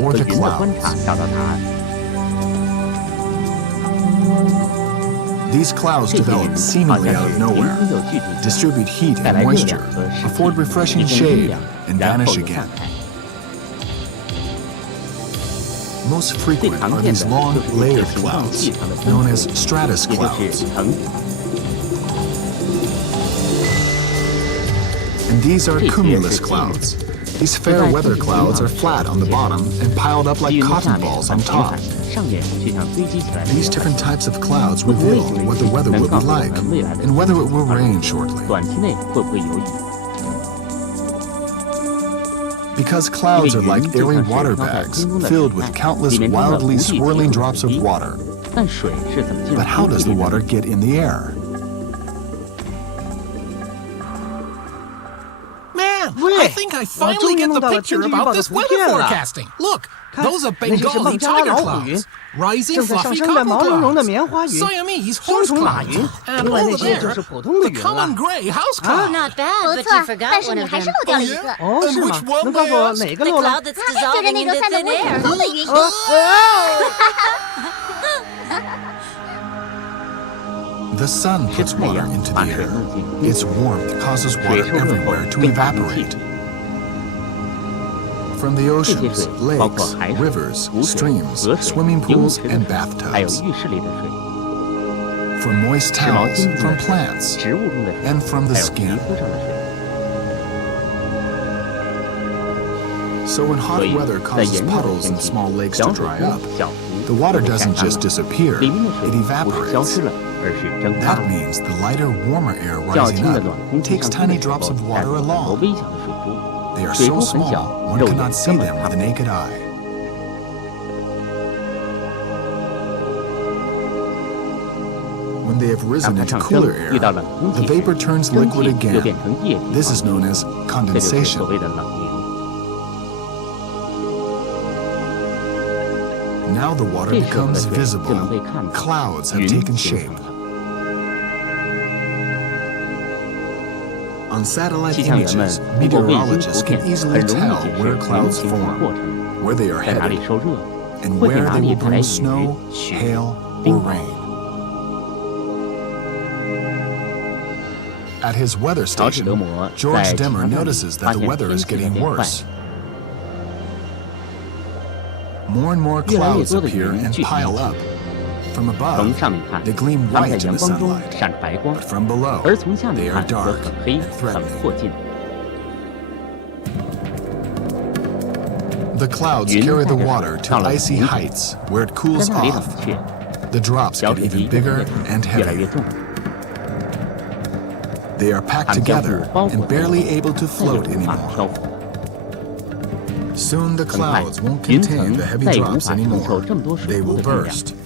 or the clouds. These clouds develop seemingly out of nowhere, distribute heat and moisture, afford refreshing shade, and vanish again. Most frequent are these long, layered clouds, known as stratus clouds. And these are cumulus clouds. These fair weather clouds are flat on the bottom and piled up like cotton balls on top. These different types of clouds reveal what the weather will be like and whether it will rain shortly. Because clouds are like airy water bags filled with countless wildly swirling drops of water. But how does the water get in the air? I think I finally get the picture about this weather forecasting. Look, those are Bengali tiger clouds, rising fluffy cotton clouds, Siamese horse clouds, and over there, the common gray house cloud. Not bad, but you forgot one of them. And which one, may I ask? The cloud that's dissolving into thin air. The sun puts water into the air. Its warmth causes water everywhere to evaporate. From the oceans, lakes, rivers, streams, swimming pools, and bathtubs. From moist towels, from plants, and from the skin. So when hot weather causes puddles in small lakes to dry up, the water doesn't just disappear, it evaporates. That means the lighter, warmer air rising up takes tiny drops of water along. They are so small, one cannot see them with the naked eye. When they have risen into cooler air, the vapor turns liquid again. This is known as condensation. Now the water becomes visible. Clouds have taken shape. On satellite images, meteorologists can easily tell where clouds form, where they are headed, and where they will bring snow, hail, or rain. At his weather station, George Demmer notices that the weather is getting worse. More and more clouds appear and pile up. From above, they gleam white in the sunlight, but from below, they are dark and threatening. The clouds carry the water to icy heights where it cools off. The drops get even bigger and heavier. They are packed together and barely able to float anymore. Soon the clouds won't contain the heavy drops anymore. They will burst.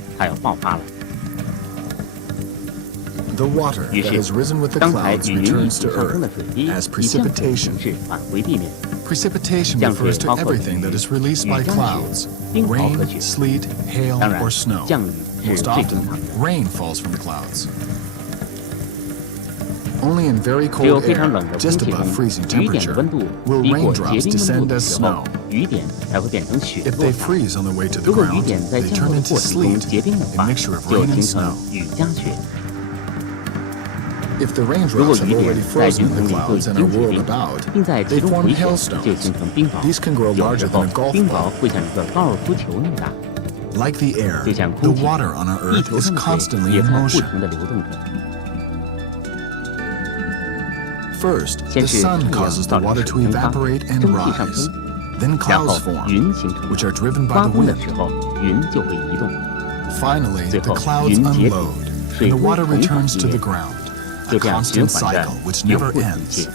The water that has risen with the clouds returns to Earth as precipitation. Precipitation refers to everything that is released by clouds: rain, sleet, hail, or snow. Most often, rain falls from clouds. Only in very cold air, just above freezing temperature, will raindrops descend as snow. If they freeze on the way to the ground, they turn into sleet, a mixture of rain and snow. If the raindrops have already frozen in the clouds and are whirled about, they form hailstones. These can grow larger than a golf ball. Like the air, the water on our Earth is constantly in motion. First, the sun causes the water to evaporate and rise. Then clouds form, which are driven by the wind. Finally, the clouds unload, and the water returns to the ground. A constant cycle which never ends.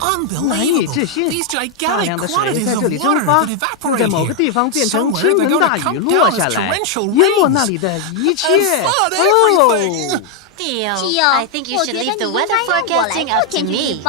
Unbelievable! These gigantic quantities of water that evaporate here. Somewhere they're gonna come down as torrential rains and flood everything. Theo, I think you should leave the weather forecasting up to me.